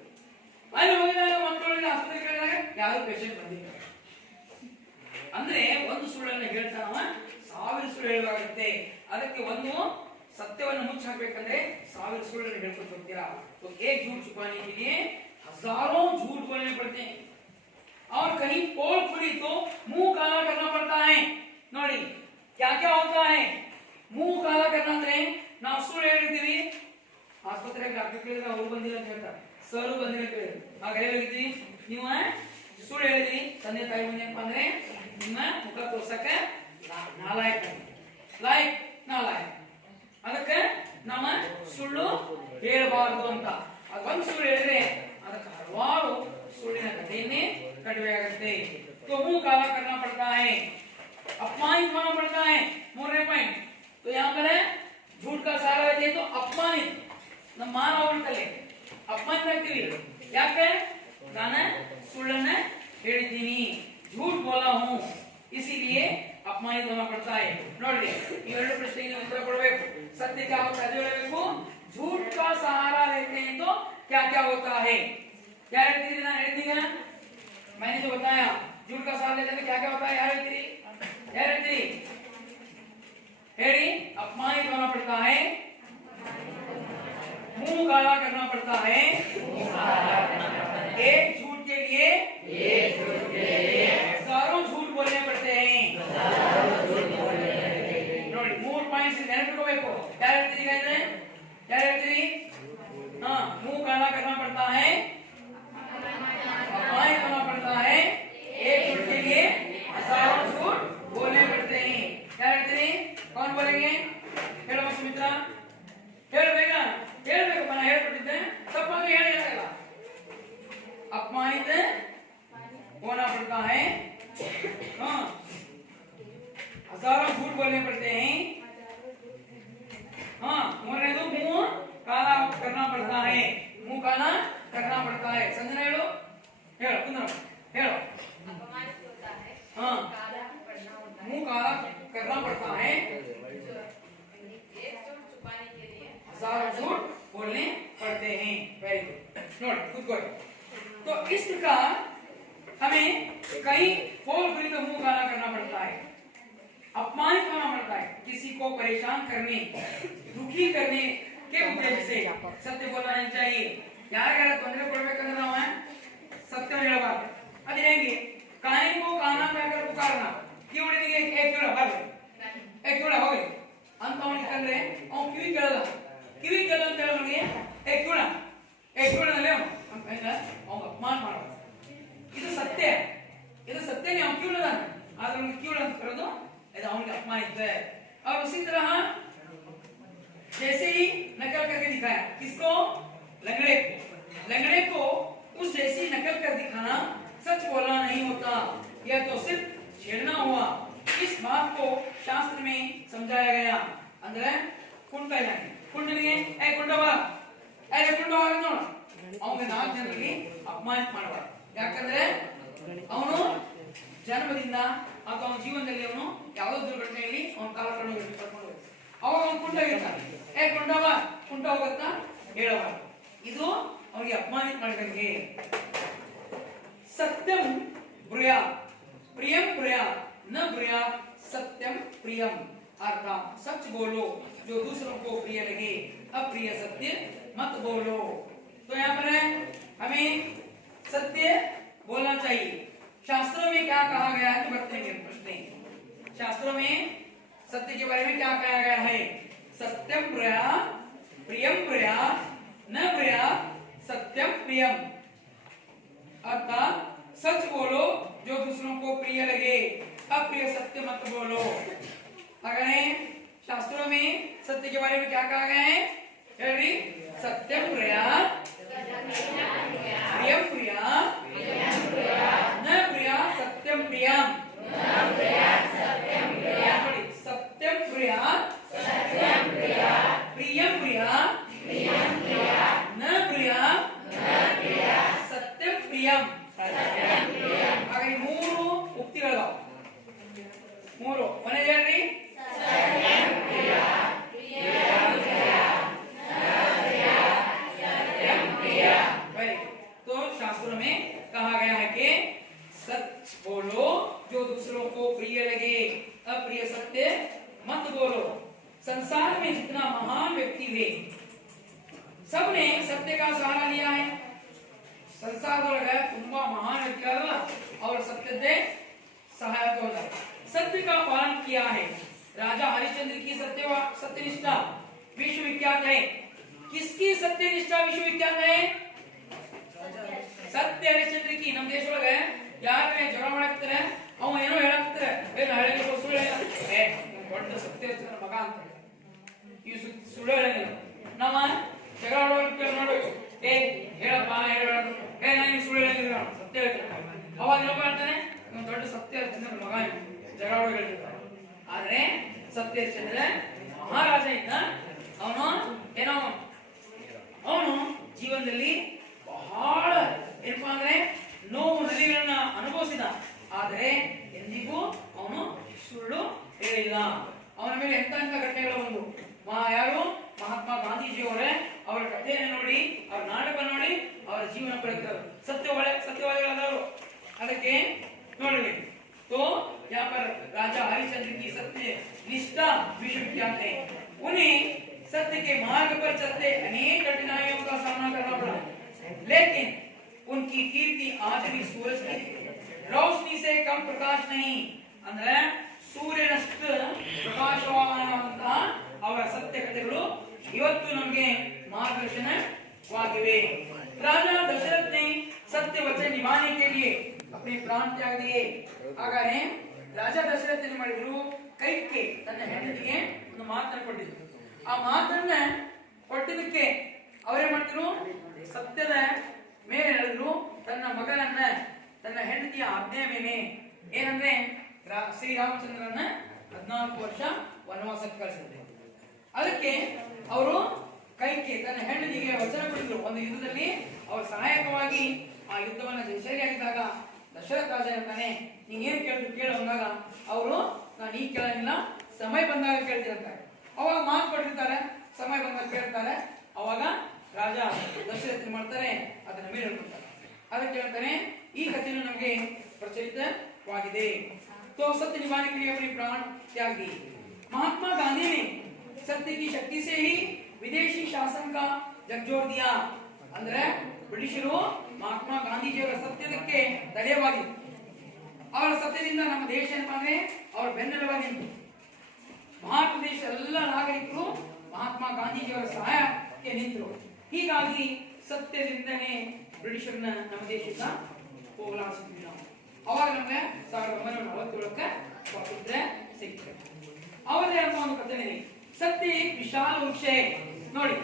ಅಲ್ಲಿ ಹೋಗಿದಾಗ ಮಕ್ಕಳಿಗೆ ಆಸ್ಪತ್ರೆಗೆ ಹೇಳಿದಾಗ ಯಾರು ಪೇಷಂಟ್ ಬಂದಿಲ್ಲ ಅಂದ್ರೆ ಒಂದು ಸುಳ್ಳನ್ನು ಹೇಳ್ತಾನವ 1000 ಸುಳ್ಳು ಹೇಳಲಾಗುತ್ತೆ ಅದಕ್ಕೆ ಒಂದು सत्यವನ್ನು ಮುಚ್ಚ ಹಾಕಬೇಕಂದ್ರೆ 1000 ಸುಳ್ಳನ್ನು ಹೇಳ್ಕೊಂಡು ಹೋಗ್ತೀರಾ तो एक झूठ छुपाने के लिए हजारों झूठ बोलने पड़ते हैं और कहीं पोल खुली तो मुंह काला करना पड़ता है ನೋಡಿ क्या क्या होता है मुंह काला करना ಅಂದ್ರೆ ನಾವು ಸುಳ್ಳು ಹೇಳಿರ್ತೀವಿ ಆಸ್ಪತ್ರೆಗೆ ಡಾಕ್ಟರ್ ಕೇಳಿದ್ರೆ ಅವರು ಬಂದಿಲ್ಲ ಅಂತ ಹೇಳ್ತಾರೆ ಸರ್ ಬಂದಿಲ್ಲ ಅಂತ ಹೇಳಿದ್ರು ಆಗ ಹೇಳಿದ್ರಿ ನೀವು ಸುಳ್ಳು ಹೇಳಿದ್ರಿ ತಂದೆ ತಾಯಿ ಬಂದೇನಪ್ಪ ಅಂದ್ರೆ ನಿಮ್ಮ ಮುಖ ತೋರ್ಸಕ್ಕೆ ನಾಲಾಯಕ ಅದಕ್ಕೆ ನಮ್ಮ ಸುಳ್ಳು ಹೇಳಬಾರದು ಅಂತ ಅದೊಂದು ಸುಳ್ಳು ಹೇಳಿದ್ರೆ ಅದಕ್ಕೆ ಹಲವಾರು ಸುಳ್ಳಿನ ಕಥೆಯನ್ನೇ ಕಡಿಮೆ ಆಗುತ್ತೆ तो मुंह काला करना पड़ता है अपमानित होना पड़ता है ಮೂರನೇ ಪಾಯಿಂಟ್ तो यहाँ पर है झूठ का सहारा लेते हैं तो अपमानित ನಮ್ಮ ಮಾನ ಹೋಗ್ಬಿಡ್ತಲೆ अपमानित ಆಗ್ತೀವಿ ಯಾಕೆ ನಾನು ಸುಳ್ಳನ್ನ ಹೇಳಿದ್ದೀನಿ झूठ बोला हूं इसीलिए अपमानित होना पड़ता है ನೋಡಿ ಇವೆರಡು ಪ್ರಶ್ನೆಗೆ ಉತ್ತರ ಕೊಡಬೇಕು सत्य क्या होता है ಹೇಳಬೇಕು झूठ का सहारा लेते हैं तो क्या क्या होता है क्या ಹೇಳ್ತೀರಿ ನಾನು ಹೇಳಿದೀಗ मैंने जो बताया झूठ का सहारा लेते हैं क्या क्या होता है यार ಹೇಳ್ತೀರಿ हेरी अपमानित होना पड़ता है मुंह काला करना पड़ता है एक झूठ के लिए हजारों झूठ बोलने पड़ते हैं ನೋಡಿ 3 ಪಾಯಿಂಟ್ಸ್ ನೆನಪಿಟ್ಕೋಬೇಕು ಯಾರು ಹೇಳ್ತೀರಿ ಗೈದ್ರೆ ಯಾರು ಹೇಳ್ತೀರಿ मुंह काला करना पड़ता है अपमानित होना पड़ता है एक झूठ के लिए हजारों झूठ बोलने पड़ते हैं क्या ಹೇಳ್ತೀರಿ कौन बोलेंगे ಹೇಳೋ ಸುಮಿತ್ರ ಹೇಳಬೇಕಾ ಹೇಳಬೇಕು ನಾನು ಹೇಳ್ಬಿಟ್ಟಿದ್ದೆ ತಪ್ಪಾಗಿ ಹೇಳಿಲ್ಲ अपमानित होना पड़ता है हाँ हजारों झूठ बोलने पड़ते हैं हाँ मोरने तो मुंह काला करना पड़ता है मुंह काला करना पड़ता है Sanjana hello hello Kundan hello अपमानित होता है हाँ काला पड़ना होता है मुंह काला करना पड़ता है एक झूठ छुपाने के लिए हजारों झूठ बोलने पड़ते हैं वेरी गुड नोट खुद को तो इस प्रकार हमें कई बोल बुरी तो मुंह काला करना पड़ता है अपमानित होना पड़ता है किसी को परेशान करने दुखी करने के उद्देश्य से सत्य बोलना चाहिए ಯಾರಿಗಾರ ತೊಂದರೆ ಕೊಡಬೇಕಂದ್ರೆ ನಾವು ಸತ್ಯ ಹೇಳಬಾರದು ಅದು ಹೇಗೆ ಕಾನೆ को काना कहकर पुकारना ಕಿವಿಡಿಗೆ ಕೇಳಬಾರದು ಕೇಳ ಹೋಗಿ ಅಂತ ಅವನಿಗೆ ಕಂಡ್ರೆ ಅವನು ಕಿವಿ ಕೇಳಲ್ಲ ಅಂತ ಹೇಳೋನಿಗೆ ಕೇಳನಲ್ಲೇ ಅವನು ಅಪಮಾನ ಮಾಡಬಾರದು ಇದು ಸತ್ಯನೇ ಅವನು ಕಿವಿಡದಾನೆ ಆದ್ರೆ ಅವನಿಗೆ ಕಿವಿಡ ಅಂತ ಕರೆದು ಇದು ಅವನಿಗೆ अपमानित है और उसी तरह जैसे ही नकल करके दिखाया किसको लंगड़े को उस जैसी नकल कर दिखाना सच बोलना नहीं होता यह तो सिर्फ छेड़ना हुआ इस बात को शास्त्र में समझाया गया ಅಂದ್ರೆ ಕುಂಡನಿಗೆ ಕುಂಡವ ನೋಡು ಅವನಿಗೆ 4 ಜನರಿಗೆ ಅಪಮಾನಿತ ಮಾಡಬಾರದು ಯಾಕಂದ್ರೆ ಅವನು ಜನ್ಮದಿಂದ ಅಥವಾ ಅವನ ಜೀವನದಲ್ಲಿ ಅವನು ಯಾವುದೋ ದುರ್ಘಟನೆಯಲ್ಲಿ ಅವನ ಕಾಲ ಕಳ್ಕೊಂಡು ಅವಾಗ ಅವನು ಕುಂಟಾಗಿರ್ತಾನೆ ಕುಂಟ ಹೋಗುತ್ತಾ ಹೇಳಬಾರದು ಇದು ಅವನಿಗೆ ಅಪಮಾನಿತ ಮಾಡಿದಂಗೆ सत्यम ब्रूया प्रियम ब्रूया न ब्रूया सत्यम प्रियम अर्थात सच बोलो जो दूसरों को प्रिय लगे अप्रिय सत्य मत बोलो तो यहाँ पर है हमें सत्य बोलना चाहिए शास्त्रों में क्या कहा गया है तो बताएंगे प्रश्न शास्त्रों में सत्य के बारे में क्या कहा गया है सत्यम ब्रूया प्रियम ब्रूया न ब्रूया सत्यम प्रियम अर्थात सच बोलो जो दूसरों को प्रिय लगे अप्रिय सत्य मत बोलो अगर शास्त्रों में सत्य के बारे में क्या कहा गया है सत्यम प्रिया प्रियम प्रिया न प्रिया सत्यम प्रियम सत्यम प्रिया प्रियम प्रिया न प्रिया सत्यम प्रियम ಹಾಗೆ 3 ಉಕ್ತಿಗಳದಾವ 3 ಮನೆ ಹೇಳ್ರಿ तो शास्त्रों में कहा गया है कि सच बोलो जो दूसरों को प्रिय लगे अप्रिय सत्य मत बोलो संसार में जितना महान व्यक्ति हुए सबने सत्य का सहारा लिया है ಸಂಸಾರದೊಳಗೆ ತುಂಬಾ महान व्यक्ति ಅಲ್ಲ और सत्यते सहायक होता सत्य का पालन किया है राजा हरिश्चंद्र की सत्यनिष्ठा विश्वविख्यात है किसकी सत्यनिष्ठा विश्वविख्यात है सत्य हरिश्चंद्र की ನಮ್ಮ ದೇಶದೊಳಗೆ ಯಾರೇ ಜಗಳ ಮಾಡಾಕ್ತಾರೆ ಅವ ಏನೋ ಹೇಳಾಕ್ತಾರೆ ಏನು ಹಳೆಗೆ ಸುಳ್ಳು ಹೇಳ ದೊಡ್ಡ ಸತ್ಯವಂತನ ಮಗ ಅಂತ ಈ ಸುಳ್ಳು ಹೇಳಂಗಿಲ್ಲ ನಮ್ಮ ಜಗಳ ಆಡೋಕೆ ನೋಡಬೇಕು ಹೇಳಪ್ಪ ನಾನು ಸುಳ್ಳು ಹೇಳಿದ್ರೆ ಸತ್ಯ ಹೇಳ್ತೀನಿ ಅವಾಗ ಏನಪ್ಪ ಹೇಳ್ತಾನೆ ದೊಡ್ಡ ಸತ್ಯ ಹರಿಶ್ಚಂದ್ರ ಮಗ ಜಗಳ ಹೇಳಿರ್ತಾರೆ ಆದ್ರೆ ಸತ್ಯ ಹರಿಶ್ಚಂದ್ರ ಮಹಾರಾಜ ಇದ್ದ ಅವನು ಜೀವನದಲ್ಲಿ ಬಹಳ ಏನಪ್ಪಾ ಅಂದ್ರೆ ನೋವು ನಲಿಗಳನ್ನ ಅನುಭವಿಸಿದ ಆದ್ರೆ ಎಂದಿಗೂ ಅವನು ಇಲ್ಲ. ಅವನ ಮೇಲೆ ಎಂತ ಘಟನೆಗಳು ಬಂದು ಯಾರು ಮಹಾತ್ಮ ಗಾಂಧೀಜಿಯವರೇ ಅವರ ಕಥೆಯನ್ನು ನೋಡಿ, ಅವರ ನಾಟಕ ನೋಡಿ, ಅವರ ಜೀವನ ಪಡೆದರು. ಸತ್ಯವಾದಿಗಳಾದವರು. ಅದಕ್ಕೆ ನೋಡಿ, तो यहाँ पर राजा हरिश्चंद्र की सत्य निष्ठा विश्वविख्यात है। उन्हें सत्य के मार्ग पर चलते अनेक कठिनाइयों का सामना करना पड़ा, लेकिन उनकी कीर्ति आज भी सूरज की रोशनी से कम प्रकाश नहीं। ಅಂದ್ರೆ ಸೂರ್ಯನಷ್ಟು ಪ್ರಕಾಶವಾದಂತಹ ಅವರ ಸತ್ಯ ಕಥೆಗಳು ಇವತ್ತು ನಮಗೆ मार्गदर्शनವಾಗಿವೆ। राजा दशरथ ने सत्य वचन निभाने के लिए अपने प्राण त्याग दिए। ಹಾಗಾದ್ರೆ ರಾಜ ದಶರಥ ಏನು ಮಾಡಿದ್ರು, ಕೈಕೆ ತನ್ನ ಹೆಂಡತಿಗೆ ಒಂದು ಮಾತನ್ನು ಕೊಟ್ಟಿದ್ರು. ಆ ಮಾತನ್ನ ಕೊಟ್ಟಿದ್ದಕ್ಕೆ ಅವರೇ ಮಾಡಿದ್ರು, ಸತ್ಯದ ಮೇಲೆ ನಡೆದ್ರು. ತನ್ನ ಮಗನನ್ನ ತನ್ನ ಹೆಂಡತಿಯ ಆಜ್ಞೆ ಮೇಲೆ ಏನಂದ್ರೆ ಶ್ರೀರಾಮಚಂದ್ರನ 14 ವರ್ಷ ವನವಾಸಕ್ಕೆ ಕಳಿಸಿದ್ರು. ಅದಕ್ಕೆ ಅವರು ಕೈಕೆ ತನ್ನ ಹೆಂಡತಿಗೆ ವಚನ ಕೊಟ್ಟಿದ್ರು. ಒಂದು ಯುದ್ಧದಲ್ಲಿ ಅವರು ಸಹಾಯಕವಾಗಿ ಆ ಯುದ್ಧವನ್ನ ಜಯಶಾಲಿಯಾಗಿದ್ದಾಗ ದಶರಥ ರಾಜ ಹೇಳ್ತಾನೆ, ನೀನೇನು ಕೇಳಿದ್ರು ಕೇಳು ಅಂದಾಗ ಅವರು ನಾನು ಈಗ ಕೇಳಂಗಿಲ್ಲ, ಸಮಯ ಬಂದಾಗ ಕೇಳ್ತಿರ್ತಾರೆ. ಅವಾಗ ಮಾತು ಕೊಟ್ಟಿರ್ತಾರೆ, ಸಮಯ ಬಂದಾಗ ಕೇಳ್ತಾರೆ. ಅವಾಗ ರಾಜ ದಶರಥ ಮಾಡ್ತಾರೆ, ಅದನ್ನ ಮೇಲೆ ಹೇಳ್ಕೊಡ್ತಾರೆ. ಅದಕ್ಕೆ ಹೇಳ್ತಾನೆ, ಈ ಕಥೆಯನ್ನು ನಮಗೆ ಪ್ರಚಲಿತವಾಗಿದೆ. तो सत्य निभाने के लिए अपने प्राण त्याग दिए। महात्मा गांधी ने सत्य की शक्ति से ही विदेशी शासन का झकझोर दिया। ಅಂದ್ರೆ ಬ್ರಿಟಿಷರು ಮಹಾತ್ಮ ಗಾಂಧೀಜಿಯವರ ಸತ್ಯಕ್ಕೆ ತಡೆಯವಾಗಿ ಅವರ ಸತ್ಯದಿಂದ ನಮ್ಮ ದೇಶ ಏನಂದ್ರೆ ಅವರ ಬೆನ್ನೆಲುಬಾಗಿ ನಿಂತು ಭಾರತ ದೇಶ ಎಲ್ಲ ನಾಗರಿಕರು ಮಹಾತ್ಮ ಗಾಂಧೀಜಿಯವರ ಸಹಾಯಕ್ಕೆ ನಿಂತರು. ಹೀಗಾಗಿ ಸತ್ಯದಿಂದನೇ ಬ್ರಿಟಿಷರನ್ನ ನಮ್ಮ ದೇಶದಿಂದ ಹೋಗಲಾಡಿಸಿದ್ವಿ ನಾವು. ಅವಾಗ ನಮಗೆ 1947ಕ್ಕೆ ಸ್ವಾತಂತ್ರ್ಯ ಸಿಕ್ಕಿದೆ. ಅವರೇ ಅಂತ ಒಂದು ಕಥೆ ಇದೆ, सत्य एक विशाल वृक्ष है। ನೋಡಿ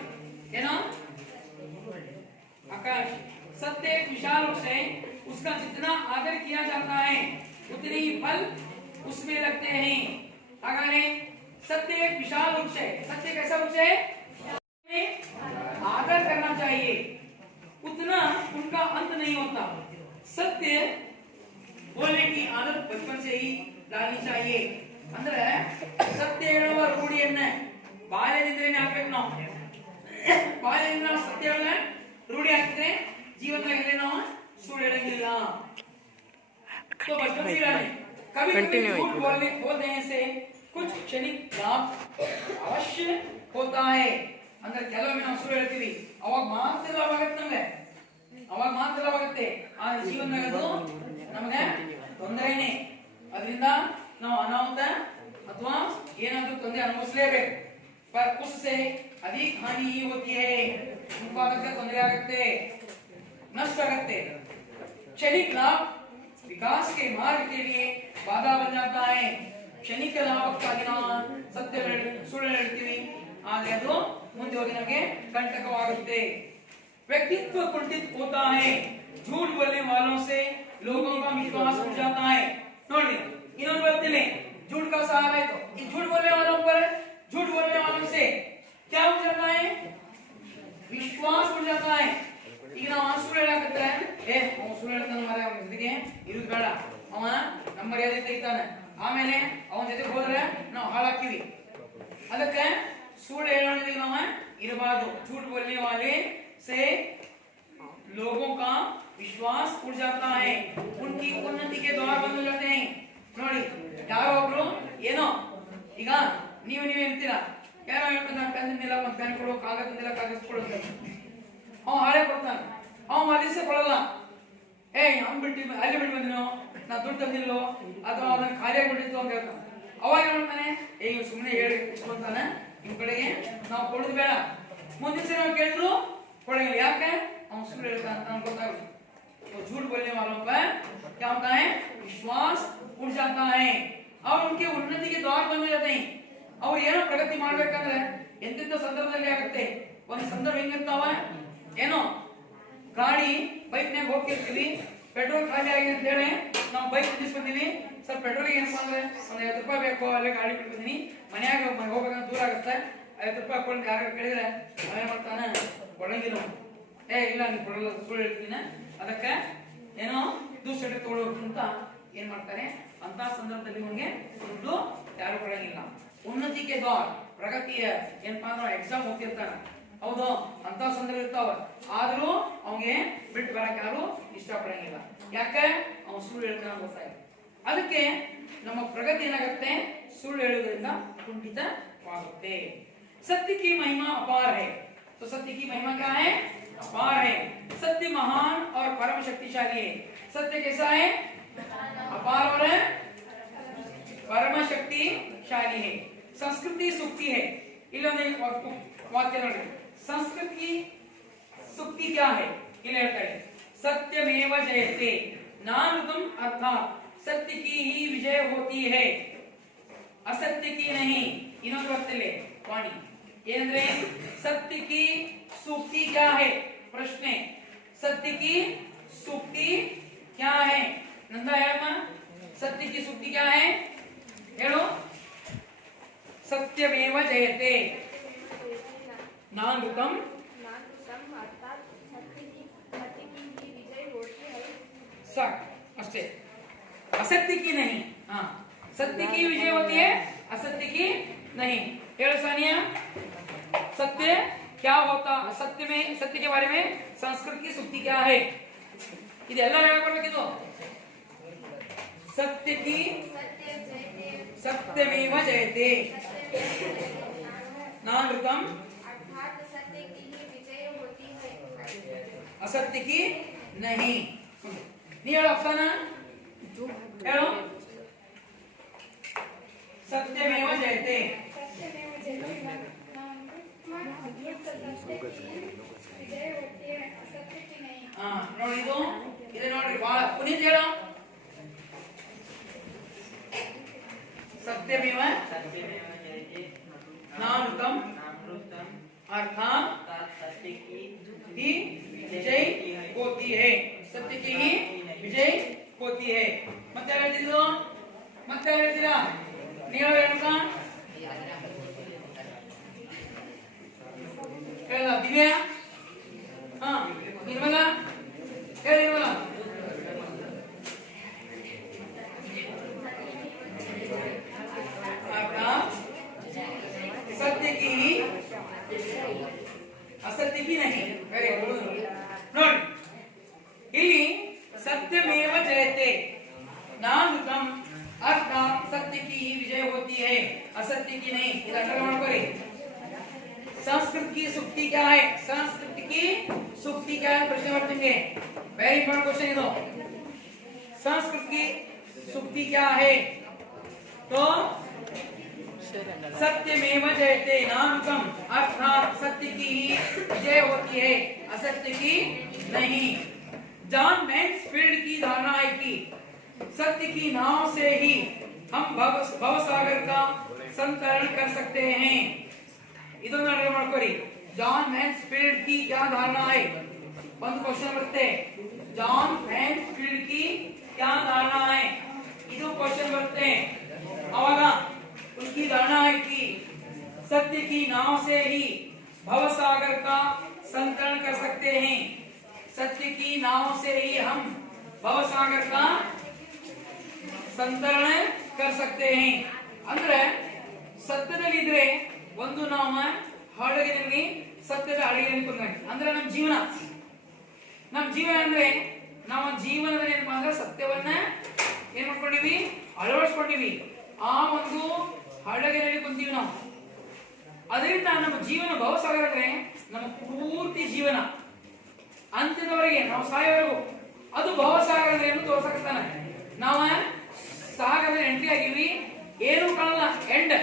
ಏನೋ आकाश, सत्य एक विशाल वृक्ष है, उसका जितना आदर किया जाता है उतने ही फल उसमें लगते हैं। हागाने सत्य एक विशाल वृक्ष है। सत्य कैसा वृक्ष है? आदर करना चाहिए, उतना उनका अंत नहीं होता। सत्य बोलने की आदत बचपन से ही डालनी चाहिए। ಅಂದ್ರೆ ಸತ್ಯ ಹೇಳುವ ರೂಢಿಯನ್ನ ಬಾಲ್ಯದಿಂದಲೇ ಹಾಕ್ಬೇಕು ನಾವು. ಬಾಲ್ಯದಿಂದ ನಾವು ಸತ್ಯ ಹೇಳುವ ರೂಢಿ ಹಾಕಿದ್ರೆ ಜೀವನದಲ್ಲಿ ನಾವು ಸುಳ್ಳು ಹೇಳಂಗಿಲ್ಲ. तो बचपन से डालें। कभी-कभी झूठ बोल देने से कुछ क्षणिक लाभ अवश्य होता है। ಅಂದ್ರೆ ಕೆಲವೊಮ್ಮೆ ನಾವು ಸುಳ್ಳು ಹೇಳ್ತೀವಿ, ಅವಾಗ ಮಾತ್ರ ಲಾಭವಾಗುತ್ತೆ ನಮಗೆ, ಅವಾಗ ಮಾತ್ರ ಲಾಭವಾಗುತ್ತೆ. ಆ ಜೀವನದಾಗ ಅದು ನಮಗೆ ತೊಂದರೆನೇ. ಅದರಿಂದ ನಾವು ಅನಾಹುತ ಅಥವಾ ಏನಾದರೂ ತೊಂದರೆ ಅನುಭವಿಸಲೇಬೇಕು. पर उससे अधिक हानि ही होती है, उत्पादक ತೊಂದರೆ ಆಗುತ್ತೆ, नष्ट आगते। क्षणिक लाभ विकास के मार्ग के लिए बाधा बन जाता है। क्षणिक लाभಕ್ಕಾಗಿ ನಾವು ಸತ್ಯ ಸುಳ್ಳು ಹೇಳ್ತೀವಿ, ಆದರೆ ಅದು ಮುಂದೆ ಹೋಗಿ ನಮಗೆ ಕಂಟಕವಾಗುತ್ತೆ। व्यक्तित्व कुंठित होता है, झूठ बोलने वालों से लोगों का विश्वास उठ जाता है। ನೋಡಿ ಇನ್ನೊಂದು ಬರ್ತಿಲ್ಲ, झूठ का सहारा है। तो इस झूठ बोलने वालों पर, झूठ बोलने वालों से क्या हो जाता है? विश्वास उठ जाता है। ಈಗ ನಾವು ಸುಳ್ಳು ಹೇಳಕತ್ರೆ, ಸುಳ್ಳು ಹೇಳ್ತಾನೆ ಮಾರ, ಅವನ ಜೊತೆಗೆ ಇರುವುದು ಬೇಡ, ಅವ ನಮ್ಮ ಮರ್ಯಾದೆ ತೆಗಿತಾನೆ, ಆಮೇಲೆ ಅವನ ಜೊತೆಗೆ ಹೋದ್ರೆ ನಾವು ಹಾಳಾಗ್ತೀವಿ. ಅದಕ್ಕೆ ಸುಳ್ಳು ಹೇಳೋಣ ನಾವು ಇರಬಾರ್ದು। झूठ बोलने वाले से लोगों का विश्वास उड़ जाता है, उनकी उन्नति के द्वार बंद हो जाते हैं। ನೋಡಿ ಯಾರೋ ಒಬ್ರು ಏನೋ ಈಗ ನೀವೇ ಇರ್ತೀರಾ, ಯಾರೋ ಹೇಳ್ತಾನೆ ಪೆನ್ ಇಲ್ಲ, ಒಂದು ಪೆನ್ ಕೊಡು, ಕಾಗದ ಇಲ್ಲ, ಕಾಗದ ಕೊಡು ಅಂತ ಅವ ಹಾಳೆ ಕೊಡ್ತಾನೆ, ಅವ ಮನಸ್ಸೇ ಕೊಡಲ್ಲ. ಅವ್ನು ಬಿಟ್ಟು ಅಲ್ಲಿ ಬಿಟ್ಟು ಬಂದಿನೋ, ನಾ ದುಡ್ಡು ತಂದಿಲ್ಲೋ, ಅಥವಾ ಅದನ್ನ ಖಾಲಿಯಾಗಿ ಬಿಟ್ಟಿತ್ತು ಅಂತ ಹೇಳ್ತಾನೆ. ಅವಾಗ ಏನ್ ಮಾಡ್ತಾನೆ, ಇವ್ ಸುಮ್ಮನೆ ಹೇಳಿ ಇಸ್ಕೊಂತಾನೆ, ನಿಮ್ ಕಡೆಗೆ ನಾವು ಕೊಡುದು ಬೇಡ. ಮುಂದಿನ ಸರಿ ನಾವು ಕೇಳಿದ್ರು ಕೊಡಂಗಿಲ್ಲ, ಯಾಕೆ? ಅವ್ನು ಸುಳ್ಳು ಹೇಳ್ತಾನೆ ಅಂತ ನಮ್ಗೆ ಗೊತ್ತಾಗುತ್ತೆ। तो झूठ बोलने वालों पर क्या होता है? विश्वास उड़ जाता है और उनके उन्नति के द्वार बंद हो जाते हैं। ಅವ್ರು ಏನೋ ಪ್ರಗತಿ ಮಾಡ್ಬೇಕಂದ್ರೆ ಎಂತೆಂತ ಸಂದರ್ಭದಲ್ಲಿ ಆಗುತ್ತೆ. ಒಂದು ಸಂದರ್ಭ ಹೆಂಗಿರ್ತಾವ, ಏನೋ ಗಾಡಿ ಬೈಕ್ನಾಗ ಹೋಗ್ತಿರ್ತೀವಿ, ಪೆಟ್ರೋಲ್ ಖಾಲಿ ಆಗಿದೆ ಅಂತ ಹೇಳಿ ನಾವು ಬೈಕ್ ನಿಲ್ಲಿಸ್ಕೊಂಡಿವಿ, ಸ್ವಲ್ಪ ಪೆಟ್ರೋಲ್ ಏನಪ್ಪಾ ಅಂದ್ರೆ ಒಂದು 50 ರೂಪಾಯಿ ಬೇಕು, ಅಲ್ಲೇ ಗಾಡಿ ಬಿಟ್ಬಿಡ್ತೀನಿ, ಮನ್ಯಾಗ ಹೋಗ್ಬೇಕಂದ್ರೆ ದೂರ ಆಗುತ್ತೆ, 50 ರೂಪಾಯಿ ಕೊಟ್ಟು ಯಾರು ಕೇಳಿದ್ರೆ ಅವೇ ಮಾಡ್ತಾನೆ, ಕೊಡಂಗಿಲ್ಲ. ಇಲ್ಲ ನೀನು ಕೊಡಲ್ಲ, ಸುಳ್ಳು ಹೇಳ್ತೀನಿ, ಅದಕ್ಕೆ ಏನೋ ದೂಸರ ತಗೊಳ್ಳೋದು ಅಂತ ಏನ್ ಮಾಡ್ತಾರೆ ಅಂತ ಸಂದರ್ಭದಲ್ಲಿ ಅವನಿಗೆ ದುಡ್ಡು ಯಾರು ಕೊಡಂಗಿಲ್ಲ. ಉನ್ನತಿಗೆ ದ್ವಾರ ಪ್ರಗತಿಯ ಏನಪ್ಪಾ ಅಂದ್ರೆ ಎಕ್ಸಾಮ್ ಹೋಗ್ತಿರ್ತಾನ, ಹೌದು ಅಂತ ಸಂದರ್ಭ ಇರ್ತಾವ, ಆದ್ರೂ ಅವನಿಗೆ ಬಿಟ್ಟು ಬರಕ್ ಯಾರು ಇಷ್ಟ ಪಡಂಗಿಲ್ಲ. ಯಾಕೆ ಅವನು ಸುಳ್ಳು ಹೇಳ್ತಾನೆ ಗೊತ್ತಾಗ. ಅದಕ್ಕೆ ನಮ್ಮ ಪ್ರಗತಿ ಏನಾಗುತ್ತೆ, ಸುಳ್ಳು ಹೇಳುವುದರಿಂದ ಕುಂಠಿತವಾಗುತ್ತೆ. सत्य की महिमा अपार है, तो सत्य की महिमा क्या है, अपार है। सत्य महान और परम शक्तिशाली है। सत्य कैसा है, अपार और परम शक्तिशाली है। संस्कृति सुक्ति है, इल्लोंದು वाक्य ನೋಡಿ, संस्कृति सुक्ति क्या है, ಇಲ್ಲಿ ಹೇಳ್ತಾರೆ सत्यमेव जयते नानुतम अर्थात सत्य की ही विजय होती है, असत्य की नहीं। ಇನ್ನೊಂದು ಅರ್ಥದಲ್ಲಿ ವಾಣಿ ಏನಂದ್ರೆ सत्य की सूक्ति क्या है, प्रश्न सत्य की सूक्ति क्या है, नंदा ಹೇಳಮ್ಮ सत्य की सूक्ति क्या है ಹೇಳು। सत्यमेव जयते नानुतम अर्थात सत्य की ही विजय होती है। साठ अष्टे, असत्य की नहीं। हाँ, सत्य की विजय होती है, असत्य की नहीं। ಹೇಳು सानिया, सत्य क्या होता, सत्य में सत्य के बारे में संस्कृत की सुक्ति क्या है, ಇದೆಲ್ಲ ಹೇಳ್ಕೊಡ್ಬೇಕಿದು। सत्य की सत्यमेव जयते नानृतम अर्थात सत्य की ही विजय होती है, असत्य की नहीं। ನೀ ಹೇಳು ಅಫ್ಸಾನ, ಹೇಳು सत्यमेव जयते। ನೋಡಿ ಇದು ನೋಡ್ರಿ ಬಹಳ ಪುನೀತ್ ಹೇಳು सत्यमेव नानुतम अर्थात सत्य की ही विजय होती है, सत्य की ही विजय होती है। ಮತ್ತೆ ಹೇಳ್ತಿದ್ರು, ಮತ್ತೆ ಹೇಳ್ತೀರಾ ನೀವು ಹೇಳಕ ಹೇಳ ದಿವ್ಯಾ, ಹಾ ನಿರ್ಮಲ ಹೇಳಿ, ನಿರ್ಮಲ सत्य की ही असत्य की नहीं। वेरी गुड ನೋಡಿ ಇಲ್ಲಿ सत्यमेव जयते नानुतम अर्थात सत्य की ही विजय होती है, असत्य की नहीं। ಇದು ಅರ್ಥ ಮಾಡ್ಕೊಳ್ಳಿ। संस्कृत की सुक्ति क्या है, संस्कृत की सुक्ति क्या है प्रश्न ಮಾಡ್ತೀನಿ, वेरी इंपॉर्टेंट क्वेश्चन ಇದು। संस्कृत की सुक्ति क्या है, तो सत्यमेव जयते नानुतम अर्थात सत्य की ही विजय होती है, असत्य की नहीं। जॉन मैन्सफील्ड की धारणा है कि सत्य की नाव से ही हम भवसागर का संतरण कर सकते हैं। ಇದನ್ನ ಅರ್ಥ ಮಾಡ್ಕೊಳ್ಳಿ। ಜಾನ್ मैन्सफील्ड की क्या धारणा है, ಒಂದು ಕ್ವೆಶ್ಚನ್ ಬರುತ್ತೆ, ಜಾನ್ मैन्सफील्ड की क्या धारणा है, ಇದು ಕ್ವೆಶ್ಚನ್ ಬರುತ್ತೆ। ಅವಾಗ उनकी धारणा है कि सत्य की नाव से ही भवसागर का संतरण कर सकते हैं, सत्य की नाव से ही हम भवसागर का संतरण कर सकते हैं। ಅಂದ್ರೆ ಸತ್ಯದಲ್ಲಿ ಇದ್ರೆ ಒಂದು ನಾವು ಹಡಗಿನಲ್ಲಿ ಸತ್ಯದ ಹಡಗಿನಲ್ಲಿ ಕುಂತ್ಕೊಂಡ್ವಿ ಅಂದ್ರೆ ನಮ್ಮ ಜೀವನ ಅಂದ್ರೆ ನಾವು ಜೀವನದಲ್ಲಿ ಏನಪ್ಪಾ ಅಂದ್ರೆ ಸತ್ಯವನ್ನ ಏನ್ ಮಾಡ್ಕೊಂಡಿವಿ, ಅಳವಡಿಸ್ಕೊಂಡಿವಿ, ಆ ಒಂದು ಹಡಗಿನಲ್ಲಿ ಕುಂತೀವಿ ನಾವು। ಅದರಿಂದ ನಮ್ಮ ಜೀವನ ಭವಸಾಗರ ಅಂದ್ರೆ ನಮ್ಮ ಪೂರ್ತಿ ಜೀವನ ಅಂತ್ಯದವರೆಗೆ ನಾವು ಸಾಯೋವರೆಗೂ ಅದು ಭವಸಾಗರ ಅಂದ್ರೆ ಏನು ತೋರ್ಸಕ್ತಾನೆ। ನಾವು ಸಾಗರದ ಎಂಟ್ರಿ ಆಗಿವಿ, ಏನು ಕಾಣಲ್ಲ, ಎಂಡ್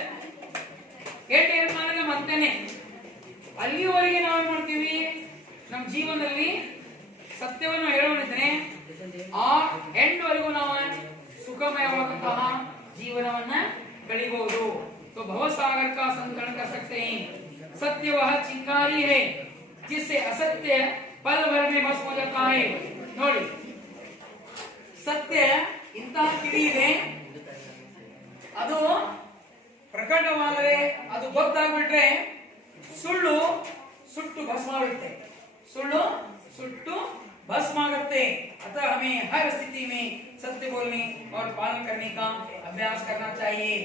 ಏನ್ ಮಾಡಿದ್ರೆ ಮತ್ತೇನೆ ಅಲ್ಲಿವರೆಗೆ ನಾವು ಏನ್ ಮಾಡ್ತೀವಿ, ನಮ್ಮ ಜೀವನದಲ್ಲಿ ಸತ್ಯವನ್ನು ಹೇಳೋಣಿದ್ರೆ ಆ ಎಂಡ್ ವರೆಗೂ ನಾವು ಸುಖಮಯವಾದಂತಹ जीवनवನ್ನ ಕಳಿಬಹುದು। तो भवसागर का संतरण कर सकते हैं। सत्य वह चिंगारी है जिससे असत्य पल भर में भस्म हो जाता है। ನೋಡಿ ಸತ್ಯ ಇಂತಹ ಕಿಡಿ ಇದೆ, ಅದು ಪ್ರಕಟವಾದರೆ ಅದು ಗೊತ್ತಾಗ್ಬಿಟ್ರೆ ಸುಳ್ಳು ಸುಟ್ಟು ಭಸ್ಮ ಆಗುತ್ತೆ, ಸುಳ್ಳು ಸುಟ್ಟು भस्म करते। अतः हमें हर स्थिति में सत्य बोलने और पालन करने का अभ्यास करना चाहिए।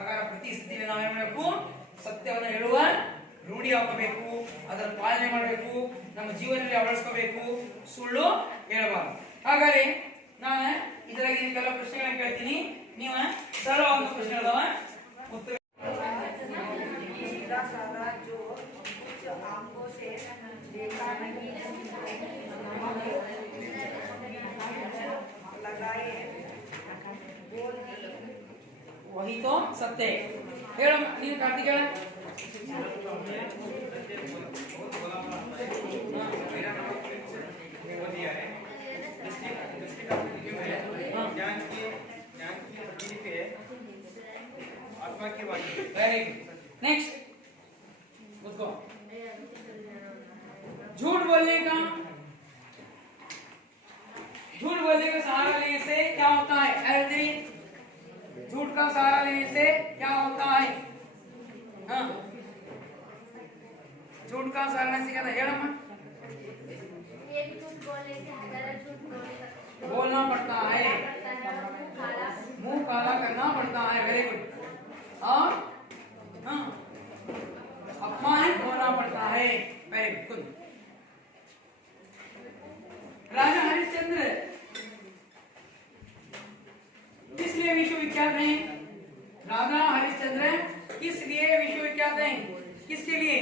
अगर ಪ್ರತಿ ಸ್ಥಿತಿಯಲ್ಲಿ ನಾವು ಏನು ಮಾಡಬೇಕು? ಸತ್ಯವನ್ನು ಹೇಳುವ ರೂಢಿ ಹಾಕಬೇಕು, ಅದರ ಪಾಲನೆ ಮಾಡಬೇಕು, ನಮ್ಮ ಜೀವನದಲ್ಲಿ ಅಳವಡಿಸಬೇಕು, ಸುಳ್ಳು ಹೇಳಬಾರದು. ಹಾಗಾದ್ರೆ ನಾನು ಇದರಾಗಿ ಕೆಲವು ಪ್ರಶ್ನೆಗಳನ್ನು ಕೇಳ್ತೀನಿ, ನೀವು ಸರಳವಾದ ಪ್ರಶ್ನೆಗಳವ ಉತ್ತರ सीधा साधा जो कुछ आंखों से देखा नहीं लगाए बोल वही तो सत्य है। ಹೇಳ ನೀನು ಕಾರ್ತಿಕ್ ಹೇಳ. ज्ञान की प्रतिलिपि है, आत्मा की वाणी है। Very good. नेक्स्ट उसको झूठ बोलने का सहारा लेने से क्या होता है? ऐसे झूठ का सहारा लेने से क्या होता है? हाँ, झूठ का सहारा लेने से क्या होता है? एक झूठ बोलने से हजारों झूठ बोलना पड़ता है, मुंह काला करना पड़ता है। Very good. और हाँ, अपमानित होना पड़ता है। Very good. राजा हरिश्चंद्र किस लिए विश्वविख्यात हैं? राजा हरिश्चंद्र किस लिए विश्वविख्यात हैं? किसके लिए?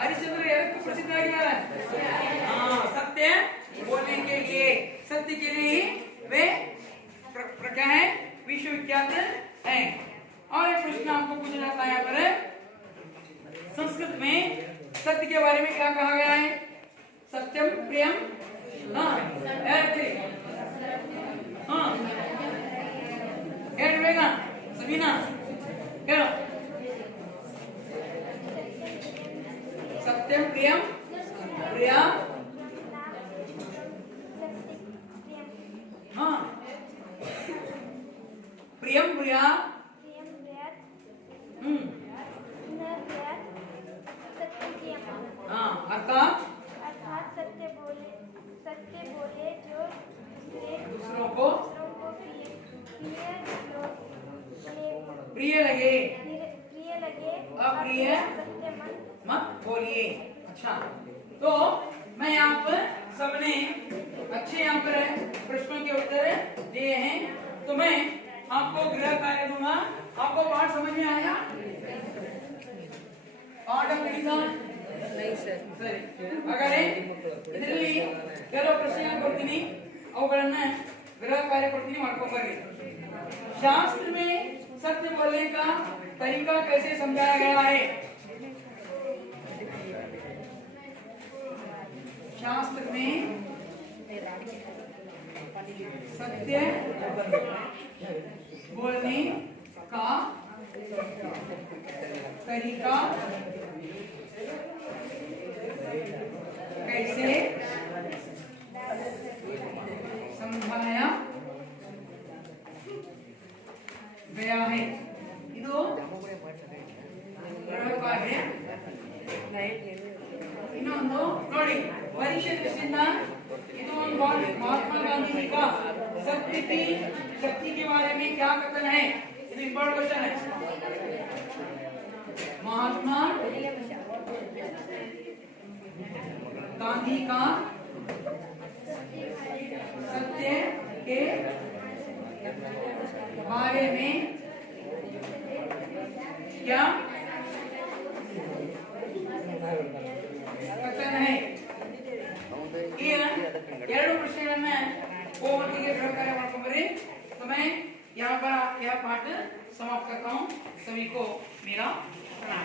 हरिश्चंद्र प्रसिद्ध है सत्य बोलने के लिए, सत्य के लिए ही वे क्या है? विश्वविख्यात हैं। और एक प्रश्न आपको पूछा जाता है यहाँ पर, संस्कृत में सत्य के बारे में क्या कहा गया है? सत्यम प्रियम हाँ सबीना हेलो सत्यम प्रियम प्रिया हाँ प्रियम प्रिया हाँ अर्थात सत्य बोले जो दूसरों को प्रिय लगे, अप्रिय मत बोलिए। अच्छा, तो मैं यहाँ पर सबने अच्छे यहाँ पर प्रश्नों के उत्तर दिए हैं, तो मैं आपको गृह कार्य दूंगा। आपको पाठ समझ में आया? पाठ नहीं सर ಸರಿ ಹಾಗಾದ್ರೆ ಇದರಲ್ಲಿ ಕೆಲವು ಪ್ರಶ್ನೆಗಳನ್ನು ಕೊಡ್ತೀನಿ, ಅವುಗಳನ್ನ ಗೃಹ ಕಾರ್ಯ ಕೊಡ್ತೀನಿ, ಮಾಡ್ಕೊಂಡು ಬರ್ರಿ। शास्त्र में सत्य बोलने का तरीका कैसे समझाया गया है? शास्त्र में सत्य बोलने का तरीका कैसे समझाया गया है? ಇದು ಕಾರ್ಯ। ಇನ್ನೊಂದು ನೋಡಿ, ಪರೀಕ್ಷೆ ದೃಷ್ಟಿಯಿಂದ ಇದು ಒಂದು महात्मा गांधी जी का सत्य की शक्ति के बारे में क्या कथन है? ಇದು इंपॉर्टेंट क्वेश्चन है। महात्मा गांधी का सत्य के बारे में क्या कथन है? ये ಎರಡು ಪ್ರಶ್ನೆಗಳನ್ನ ಒಬ್ಬೊಬ್ಬರಿಗೆ ಪ್ರಕಾರ ಮಾಡ್ಕೊಂಡು ಬರ್ರಿ। तो मैं यहाँ पर यह पाठ समाप्त करता हूँ। सभी को मेरा प्रणाम।